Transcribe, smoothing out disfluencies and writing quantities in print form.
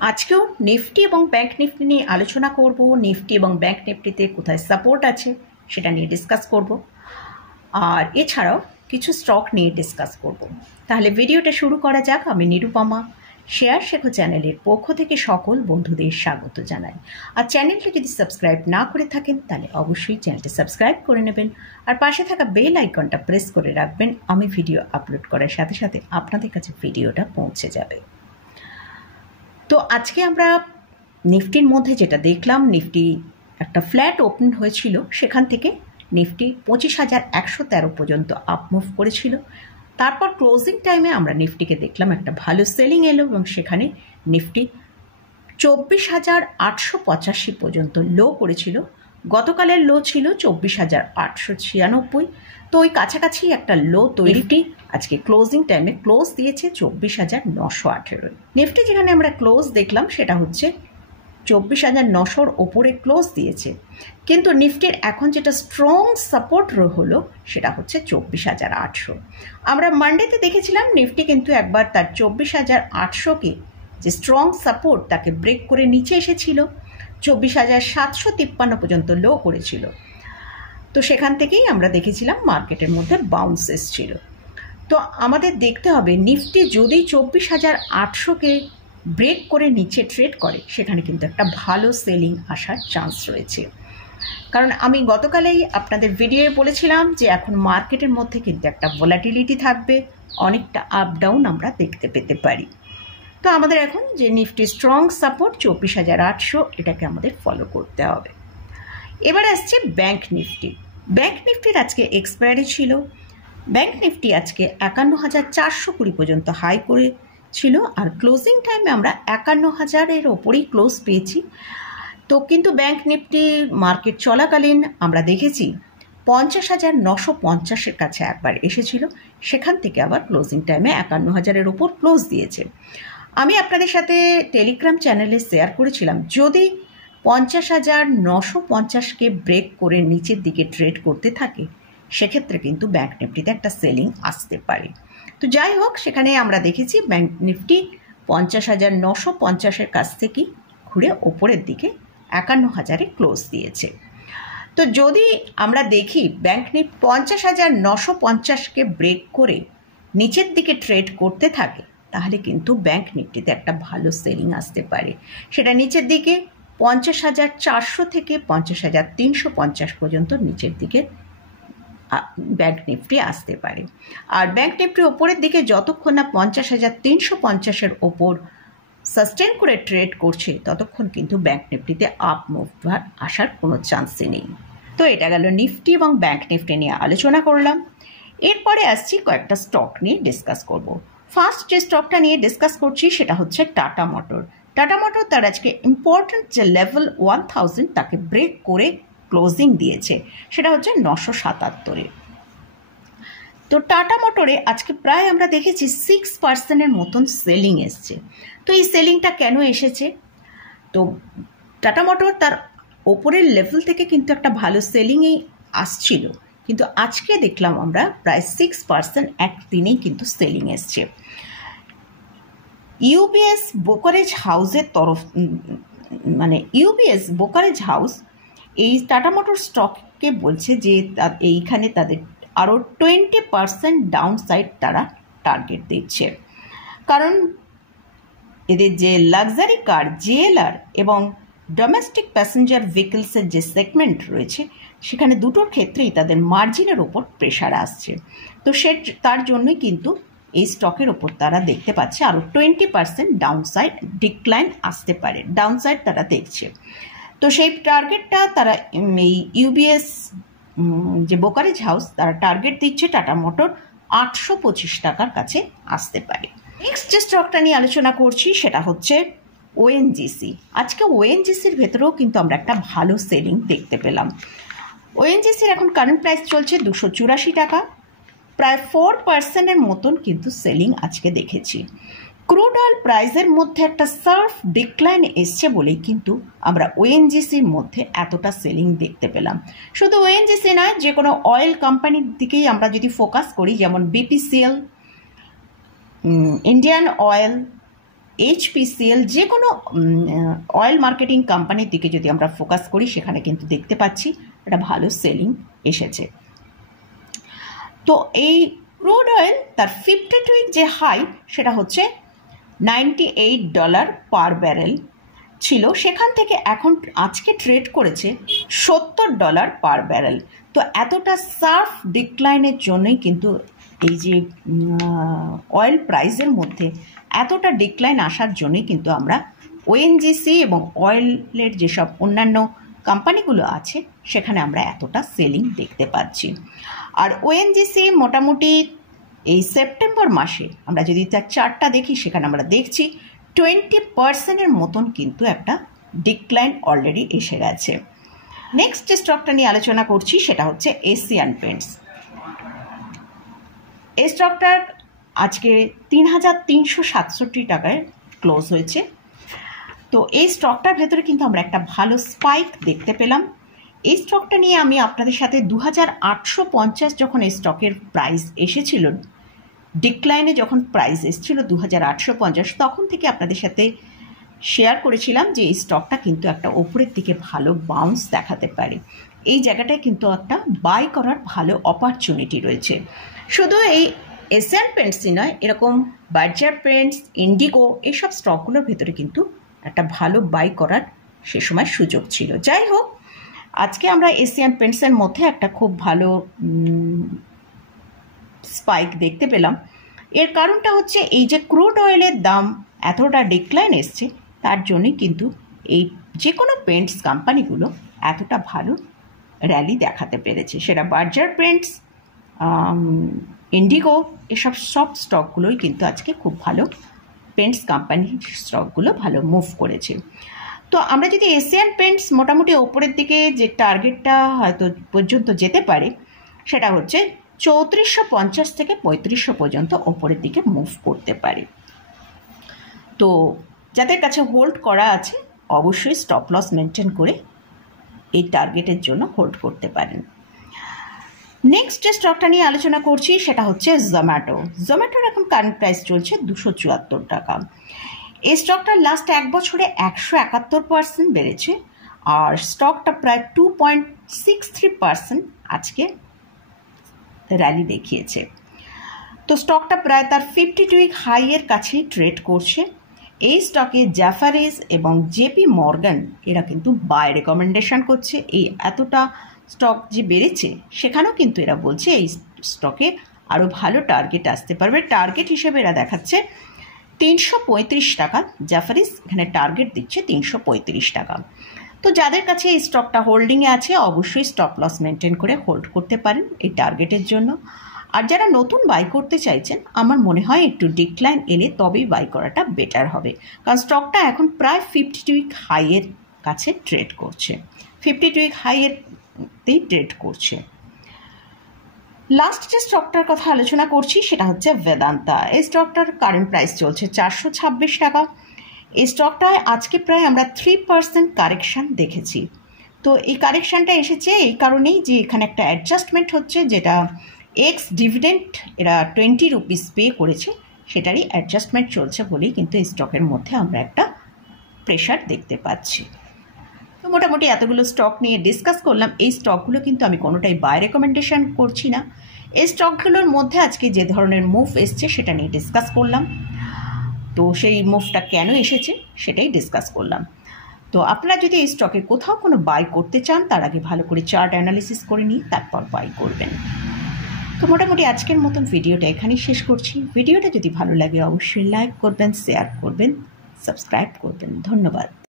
আজকেও নিফটি এবং bank Nifty নিয়ে আলোচনা করব। নিফটি এবং ব্যাংক নিফটিতে কোথায় সাপোর্ট আছে সেটা নিয়ে ডিসকাস করব, আর এছাড়াও কিছু স্টক নিয়ে ডিসকাস করব। তাহলে ভিডিওটা শুরু করা যাক। আমি নিরুপমা, শেয়ার শেখো চ্যানেলের পক্ষ থেকে সকল বন্ধুদের স্বাগত জানাই। আর চ্যানেলটা যদি সাবস্ক্রাইব না করে থাকেন তাহলে অবশ্যই চ্যানেলটা সাবস্ক্রাইব করে নেবেন, আর পাশে থাকা বেল আইকনটা প্রেস করে রাখবেন। আমি ভিডিও আপলোড করার সাথে সাথে আপনাদের কাছে ভিডিওটা পৌঁছে যাবে। তো আজকে আমরা নিফটির মধ্যে যেটা দেখলাম, নিফটি একটা ফ্ল্যাট ওপেন হয়েছিল, সেখান থেকে নিফটি 25,113 পর্যন্ত আপ মুভ করেছিল। তারপর ক্লোজিং টাইমে আমরা নিফটিকে দেখলাম একটা ভালো সেলিং এলো এবং সেখানে নিফটি 24,885 পর্যন্ত লো করেছিল। গতকালের লো ছিল 24,896, তো ওই কাছাকাছি একটা লো তৈরিটি আজকে ক্লোজিং টাইমে ক্লোজ দিয়েছে 24,918। নিফটি যেখানে আমরা ক্লোজ দেখলাম সেটা হচ্ছে 24,900 ওপরে ক্লোজ দিয়েছে, কিন্তু নিফটির এখন যেটা স্ট্রং সাপোর্ট হলো সেটা হচ্ছে 24,800। আমরা মানডেতে দেখেছিলাম নিফটি কিন্তু একবার তার 24,800কে যে স্ট্রং সাপোর্ট তাকে ব্রেক করে নিচে এসেছিল, 24,753 পর্যন্ত লো করেছিল। তো সেখান থেকেই আমরা দেখেছিলাম মার্কেটের মধ্যে বাউন্স এসছিল। তো আমাদের দেখতে হবে নিফটি যদি 24,800কে ব্রেক করে নিচে ট্রেড করে সেখানে কিন্তু একটা ভালো সেলিং আসার চান্স রয়েছে। কারণ আমি গতকালেই আপনাদের ভিডিওয়ে বলেছিলাম যে এখন মার্কেটের মধ্যে কিন্তু একটা ভোলাটিলিটি থাকবে, অনেকটা আপ ডাউন আমরা দেখতে পেতে পারি। তো আমাদের এখন যে নিফটি স্ট্রং সাপোর্ট 24,800, এটাকে আমাদের ফলো করতে হবে। এবার আসছে ব্যাংক নিফটি। ব্যাংক নিফটির আজকে এক্সপায়ারি ছিল। ব্যাংক নিফটি আজকে 51,420 পর্যন্ত হাই করেছিল, আর ক্লোজিং টাইমে আমরা 51,000-এর ওপরেই ক্লোজ পেয়েছি। তো কিন্তু ব্যাংক নিফটি মার্কেট চলাকালীন আমরা দেখেছি 50,950-এর কাছে একবার এসেছিল, সেখান থেকে আবার ক্লোজিং টাইমে 51,000-এর ওপর ক্লোজ দিয়েছে। আমি আপনাদের সাথে টেলিগ্রাম চ্যানেলে শেয়ার করেছিলাম যদি 50,950-কে ব্রেক করে নিচের দিকে ট্রেড করতে থাকে সেক্ষেত্রে কিন্তু ব্যাংক নিফটিতে একটা সেলিং আসতে পারে। তো যাই হোক, সেখানে আমরা দেখেছি ব্যাংক নিফটি 50,950-এর কাছ থেকে ঘুরে ওপরের দিকে 51,000-এ ক্লোজ দিয়েছে। তো যদি আমরা দেখি ব্যাংক নিফটি 50,950-কে ব্রেক করে নিচের দিকে ট্রেড করতে থাকে তাহলে কিন্তু ব্যাংক নিফটিতে একটা ভালো সেলিং আসতে পারে। সেটা নিচের দিকে 50,400 থেকে 50,350 পর্যন্ত নিচের দিকে ব্যাংক নিফটি আসতে পারে। আর ব্যাংক নিফটি ওপরের দিকে যতক্ষণ না 50,350-এর ওপর সাস্টেন করে ট্রেড করছে ততক্ষণ কিন্তু ব্যাংক নিফটিতে আপ মুভ আসার কোনো চান্সই নেই। তো এটা গেল নিফটি এবং ব্যাংক নিফটি নিয়ে আলোচনা করলাম। এরপরে আসছি কয়েকটা স্টক নিয়ে ডিসকাস করব। ফার্স্ট যে স্টকটা নিয়ে ডিসকাস করছি সেটা হচ্ছে টাটা মোটর। টাটা মোটর তার আজকে ইম্পর্টেন্ট যে লেভেল 1000 তাকে ব্রেক করে ক্লোজিং দিয়েছে, সেটা হচ্ছে 977-এ। তো টাটা মোটরে আজকে প্রায় আমরা দেখেছি 6%-এর মতন সেলিং এসছে। তো এই সেলিংটা কেন এসেছে? তো টাটা মোটর তার ওপরের লেভেল থেকে কিন্তু একটা ভালো সেলিংই আসছিল, কিন্তু আজকে দেখলাম আমরা প্রায় 6% একদিনেই কিন্তু সেলিং এসছে। ইউবিএস ব্রোকারেজ হাউসের তরফ ইউবিএস ব্রোকারেজ হাউস এই টাটা মোটর স্টককে বলছে যে এইখানে তাদের আরও 20% ডাউন সাইড তারা টার্গেট দিচ্ছে। কারণ এদের যে লাক্সারি কার, জেএলআর এবং ডোমেস্টিক প্যাসেঞ্জার ভেহিকলসের যে সেগমেন্ট রয়েছে সেখানে দুটোর ক্ষেত্রেই তাদের মার্জিনের ওপর প্রেশার আসছে। তো তার জন্যই কিন্তু এই স্টকের ওপর তারা দেখতে পাচ্ছে আরও 20% ডাউন সাইড ডিক্লাইন আসতে পারে, ডাউন সাইড তারা দেখছে। তো সেই টার্গেটটা তারা এই ইউবিএস যে ব্রোকারেজ হাউস তারা টার্গেট দিচ্ছে টাটা মোটর 825 টাকার কাছে আসতে পারে। নেক্সট যে স্টকটা নিয়ে আলোচনা করছি সেটা হচ্ছে ওএনজিসি। আজকে ওএনজিসির ভেতরেও কিন্তু আমরা একটা ভালো সেলিং দেখতে পেলাম। ওএনজিসির এখন কারেন্ট প্রাইস চলছে 284 টাকা, প্রায় 4%-এর মতন কিন্তু সেলিং আজকে দেখেছি। ক্রুড অয়েল প্রাইসের মধ্যে একটা সার্ফ ডিক্লাইন এসছে বলেই কিন্তু আমরা ওএনজিসির মধ্যে এতটা সেলিং দেখতে পেলাম। শুধু ওএনজিসি নয়, যে কোনো অয়েল কোম্পানির দিকেই আমরা যদি ফোকাস করি, যেমন বিপিসিএল, ইন্ডিয়ান অয়েল, HPCL যে কোনো অয়েল মার্কেটিং কোম্পানির দিকে যদি আমরা ফোকাস করি সেখানে কিন্তু দেখতে পাচ্ছি একটা ভালো সেলিং এসেছে। তো এই ক্রুড অয়েল তার 52 উইক যে হাই সেটা হচ্ছে $98 পার ব্যারেল ছিল, সেখান থেকে এখন আজকে ট্রেড করেছে $70 পার ব্যারেল। তো এতটা শার্প ডিক্লাইনের জন্যই কিন্তু এই যে অয়েল প্রাইসের মধ্যে এতটা ডিক্লাইন আসার জন্যই কিন্তু আমরা ONGC এবং অয়েলের যেসব অন্যান্য কোম্পানিগুলো আছে সেখানে আমরা এতটা সেলিং দেখতে পাচ্ছি। আর ONGC মোটামুটি এই সেপ্টেম্বর মাসে আমরা যদি তার চার্টটা দেখি সেখানে আমরা দেখছি 20% মতন কিন্তু একটা ডিক্লাইন অলরেডি এসে গেছে। নেক্সট যে স্টকটা নিয়ে আলোচনা করছি সেটা হচ্ছে এশিয়ান পেন্টস। এই স্টকটার আজকে 3,367 টাকায় ক্লোজ হয়েছে। তো এই স্টকটার ভেতরে কিন্তু আমরা একটা ভালো স্পাইক দেখতে পেলাম। এই স্টকটা নিয়ে আমি আপনাদের সাথে 2,850 যখন এই স্টকের প্রাইস এসেছিল, ডিক্লাইনে যখন প্রাইস এসেছিল 2,850, তখন থেকে আপনাদের সাথে শেয়ার করেছিলাম যে এই স্টকটা কিন্তু একটা ওপরের দিকে ভালো বাউন্স দেখাতে পারে। এই জায়গাটায় কিন্তু একটা বাই করার ভালো অপরচুনিটি রয়েছে। শুধু এই এশিয়ান পেন্টসই নয়, এরকম বার্জার পেন্টস, ইন্ডিগো এইসব স্টকগুলোর ভেতরে কিন্তু একটা ভালো বাই করার সে সময় সুযোগ ছিল। যাই হোক, আজকে আমরা এশিয়ান পেন্টসের মধ্যে একটা খুব ভালো স্পাইক দেখতে পেলাম। এর কারণটা হচ্ছে এই যে ক্রুড অয়েলের দাম এতটা ডিক্লাইন এসছে, তার জন্যই কিন্তু এই যে কোনো পেন্টস কোম্পানিগুলো এতটা ভালো র্যালি দেখাতে পেরেছে। সেটা বার্জার পেন্টস, ইন্ডিগো, এসব সব স্টকগুলোই কিন্তু আজকে খুব ভালো, পেন্টস কোম্পানির স্টকগুলো ভালো মুভ করেছে। তো আমরা যদি এশিয়ান পেন্টস মোটামুটি ওপরের দিকে যে টার্গেটটা হয়তো পর্যন্ত যেতে পারে সেটা হচ্ছে 3450 থেকে 3500 পর্যন্ত ওপরের দিকে মুভ করতে পারে। তো যাদের কাছে হোল্ড করা আছে অবশ্যই স্টপ লস মেনটেন করে এই টার্গেটের জন্য হোল্ড করতে পারেন। নেক্সট যে স্টকটা নিয়ে আলোচনা করছি সেটা হচ্ছে জোম্যাটো। জোম্যাটোর এখন কারেন্ট প্রাইস চলছে 274 টাকা। এই স্টকটা লাস্ট এক বছরে 171% বেড়েছে, আর স্টকটা প্রায় 2.63% আজকে র্যালি দেখিয়েছে। তো স্টকটা প্রায় তার 52 উইক হাইয়ের কাছেই ট্রেড করছে। এই স্টকে জ্যাফারিজ এবং জেপি মর্গান এরা কিন্তু বাই রেকমেন্ডেশন করছে। এই এতটা স্টক যে বেড়েছে সেখানেও কিন্তু এরা বলছে এই স্টকে আরও ভালো টার্গেট আসতে পারবে। টার্গেট হিসেবে এরা দেখাচ্ছে 335 টাকা, জ্যাফারিজ এখানে টার্গেট দিচ্ছে 335 টাকা। তো যাদের কাছে এই স্টকটা হোল্ডিংয়ে আছে অবশ্যই স্টপ লস মেনটেন করে হোল্ড করতে পারেন এই টার্গেটের জন্য। আর যারা নতুন বাই করতে চাইছেন আমার মনে হয় একটু ডিক্লাইন এলে তবেই বাই করাটা বেটার হবে, কারণ স্টকটা এখন প্রায় 52 উইক হাইয়ের কাছে ট্রেড করছে, 52 উইক হাইয়েরতেই ট্রেড করছে। লাস্ট যে স্টকটার কথা আলোচনা করছি সেটা হচ্ছে বেদান্তা। এই স্টকটার কারেন্ট প্রাইস চলছে 426 টাকা। এই স্টকটায় আজকে প্রায় আমরা 3% কারেকশান দেখেছি। তো এই কারেকশানটা এসেছে এই কারণেই যে এখানে একটা অ্যাডজাস্টমেন্ট হচ্ছে, যেটা এক্স ডিভিডেন্ড এরা 20 রুপিস পে করেছে সেটারই অ্যাডজাস্টমেন্ট চলছে বলেই কিন্তু এই স্টকের মধ্যে আমরা একটা প্রেশার দেখতে পাচ্ছি। তো মোটামুটি এতগুলো স্টক নিয়ে ডিসকাস করলাম। এই স্টকগুলো কিন্তু আমি কোনোটাই বাই রেকমেন্ডেশন করছি না। এই স্টকগুলোর মধ্যে আজকে যে ধরনের মুভ এসছে সেটা নিয়ে ডিসকাস করলাম। তো সেই মুভটা কেন এসেছে সেটাই ডিসকাস করলাম। তো আপনারা যদি এই স্টকে কোথাও কোনো বাই করতে চান তার আগে ভালো করে চার্ট অ্যানালিসিস করে নিয়ে তারপর বাই করবেন। তো মোটামুটি আজকের মতন ভিডিওটা এখানেই শেষ করছি। ভিডিওটা যদি ভালো লাগে অবশ্যই লাইক করবেন, শেয়ার করবেন, সাবস্ক্রাইব করবেন। ধন্যবাদ।